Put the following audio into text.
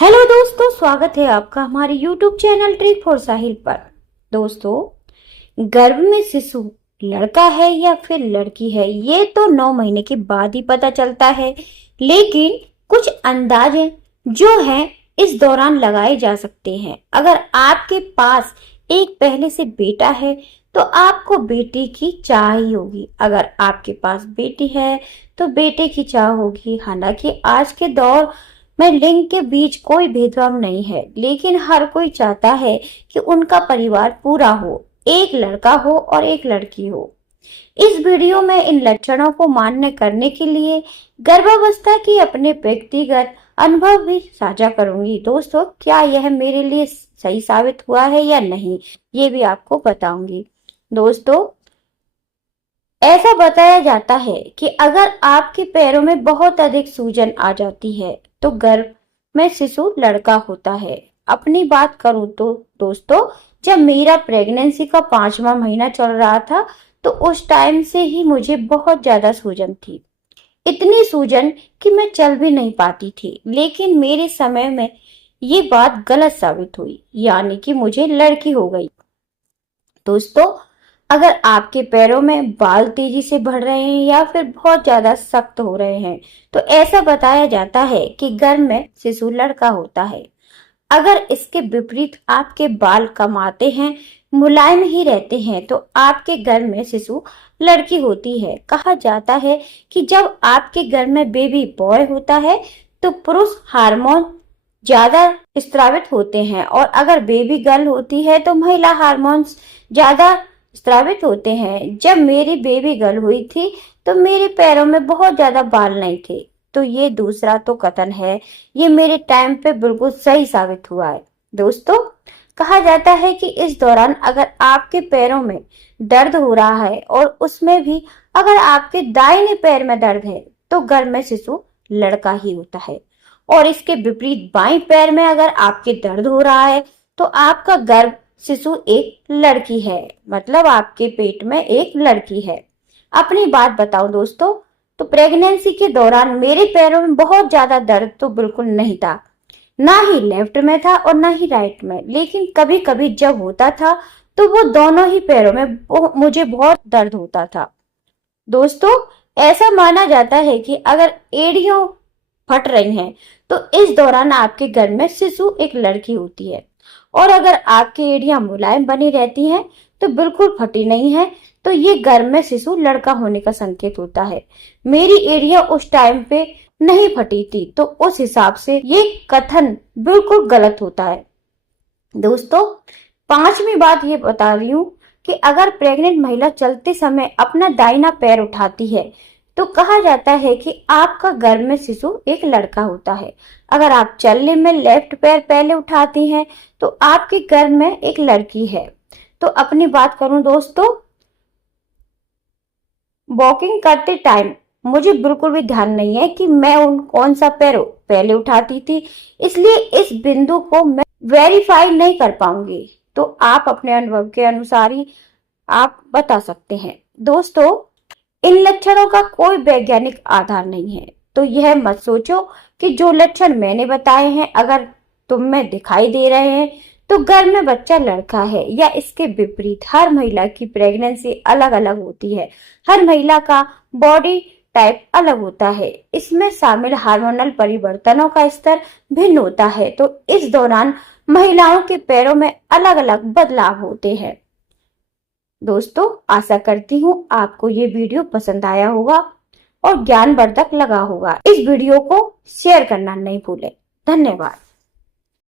Hello दोस्तों, स्वागत है आपका हमारे YouTube चैनल ट्रिक फॉर साहिल पर। दोस्तों, गर्भ में शिशु लड़का है या फिर लड़की है ये तो 9 महीने के बाद ही पता चलता है, लेकिन कुछ अंदाजे जो हैं इस दौरान लगाए जा सकते हैं। अगर आपके पास एक पहले से बेटा है तो आपको बेटी की चाह ही होगी, अगर आपके पास बेटी है तो बेटे की चाह होगी। हालांकि आज के दौर में लिंग के बीच कोई भेदभाव नहीं है, लेकिन हर कोई चाहता है कि उनका परिवार पूरा हो, एक लड़का हो और एक लड़की हो। इस वीडियो में इन लक्षणों को मान्य करने के लिए गर्भावस्था की अपने व्यक्तिगत अनुभव भी साझा करूंगी। दोस्तों, क्या यह मेरे लिए सही साबित हुआ है या नहीं, ये भी आपको बताऊंगी। दोस्तों, ऐसा बताया जाता है कि अगर आपके पैरों में बहुत अधिक सूजन आ जाती है तो गर्भ में शिशु लड़का होता है। अपनी बात करूं तो दोस्तों, जब मेरा प्रेगनेंसी का 5वां महीना चल रहा था तो उस टाइम से ही मुझे बहुत ज्यादा सूजन थी, इतनी सूजन कि मैं चल भी नहीं पाती थी। लेकिन मेरे समय में ये बात गलत साबित हुई, यानी कि मुझे लड़की हो गई। दोस्तों, अगर आपके पैरों में बाल तेजी से बढ़ रहे हैं या फिर बहुत ज्यादा सख्त हो रहे हैं तो ऐसा बताया जाता है कि गर्भ में शिशु लड़का होता है। अगर इसके विपरीत आपके बाल कम आते हैं, मुलायम ही रहते हैं तो आपके गर्भ में शिशु लड़की होती है। कहा जाता है कि जब आपके गर्भ में बेबी बॉय होता है तो पुरुष हार्मोन ज्यादा स्रावित होते हैं, और अगर बेबी गर्ल होती है तो महिला हार्मोन्स ज्यादा स्रावित होते हैं। जब मेरी बेबी गर्ल हुई थी तो मेरे पैरों में बहुत ज्यादा बाल नहीं थे, तो ये दूसरा तो कथन है, ये मेरे टाइम पे बिल्कुल सही साबित हुआ है। दोस्तों, कहा जाता है कि इस दौरान अगर आपके पैरों में दर्द हो रहा है और उसमें भी अगर आपके दाहिने पैर में दर्द है तो गर्भ में शिशु लड़का ही होता है, और इसके विपरीत बाएं पैर में अगर आपके दर्द हो रहा है तो आपका गर्भ शिशु एक लड़की है, मतलब आपके पेट में एक लड़की है। अपनी बात बताऊं दोस्तों, तो प्रेगनेंसी के दौरान मेरे पैरों में बहुत ज्यादा दर्द तो बिल्कुल नहीं था, ना ही लेफ्ट में था और ना ही राइट में, लेकिन कभी कभी जब होता था तो वो दोनों ही पैरों में मुझे बहुत दर्द होता था। दोस्तों, ऐसा माना जाता है कि अगर एड़ियों फट रही हैं तो इस दौरान आपके गर्भ में शिशु एक लड़की होती है, और अगर आपकी एड़ियां मुलायम बनी रहती हैं तो बिल्कुल फटी नहीं है तो ये गर्भ में शिशु लड़का होने का संकेत होता है। मेरी एड़ियां उस टाइम पे नहीं फटी थी तो उस हिसाब से ये कथन बिल्कुल गलत होता है। दोस्तों, 5वीं बात ये बता रही हूँ कि अगर प्रेग्नेंट महिला चलते समय अपना दाहिना पैर उठाती है तो कहा जाता है कि आपका गर्भ में शिशु एक लड़का होता है। अगर आप चलने में लेफ्ट पैर पहले उठाती हैं तो आपके गर्भ में एक लड़की है। तो अपनी बात करूं दोस्तों, वॉकिंग करते टाइम मुझे बिल्कुल भी ध्यान नहीं है कि मैं कौन सा पैर पहले उठाती थी, इसलिए इस बिंदु को मैं वेरीफाई नहीं कर पाऊंगी, तो आप अपने अनुभव के अनुसार ही आप बता सकते हैं। दोस्तों, इन लक्षणों का कोई वैज्ञानिक आधार नहीं है, तो यह मत सोचो कि जो लक्षण मैंने बताए हैं अगर तुम में दिखाई दे रहे हैं तो गर्भ में बच्चा लड़का है, या इसके विपरीत। हर महिला की प्रेगनेंसी अलग अलग होती है, हर महिला का बॉडी टाइप अलग होता है, इसमें शामिल हार्मोनल परिवर्तनों का स्तर भिन्न होता है, तो इस दौरान महिलाओं के पैरों में अलग अलग बदलाव होते हैं। दोस्तों, आशा करती हूँ आपको ये वीडियो पसंद आया होगा और ज्ञानवर्धक लगा होगा। इस वीडियो को शेयर करना नहीं भूलें। धन्यवाद।